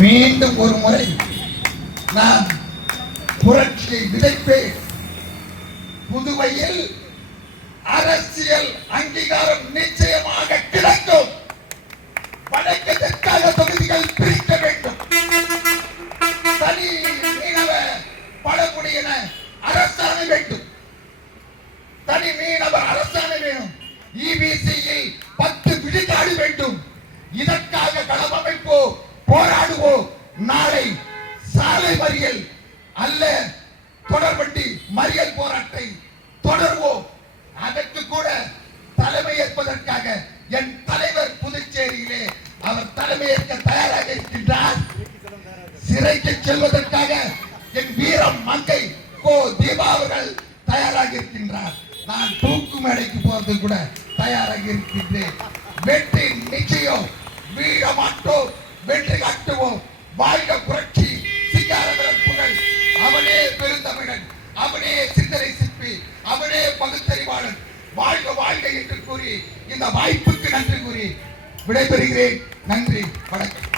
மீண்டும் ஒரு முறை நான் புரட்சியை விதைப்பேன். புதுவையில் அரசியல் அங்கீகாரம் நிச்சயமாக கிடைக்கும். வடக்கு தெற்காக தொகுதிகள் பிரிக்க வேண்டும். தனி மீனவ பழங்குடியின அரசாணை வேண்டும். தனி மீனவர் அரசாணை வேணும். இபிசியில் 10 விழுக்காடு வேண்டும். இதற்காக களமமைப்போம், போராடுவோம். நாளை சாலை மறியல் அல்ல, தொடர்வண்டி மறியல் போராட்டத்தை தொடர்வோம். அதற்கு கூட தலைமை ஏற்பதற்காக என் தலைவர் புதுச்சேரியிலே அவர் தலைமையேற்க தயாராக இருக்கின்றார். சிறைக்கு செல்வதற்காக என் வீரம் மங்கை கோ தீபா அவர்கள் தயாராக இருக்கின்றார். நான் தூக்கு மேடைக்கு போறது கூட தயாராக இருக்கின்றேன். வெற்றி நிச்சயம். வீழ மாட்டோம், வெற்றி காட்டுவோம். வாழ்க புரட்சி சிங்காரவேலன் புகழ். அவனே பெருந்தமிழன், அவனே சிந்தனை சிற்பி, அவனே பகுத்தறிவாளன். வாழ்க வாழ்க என்று கூறி இந்த வாய்ப்புக்கு நன்றி கூறி விடைபெறுகிறேன். நன்றி, வணக்கம்.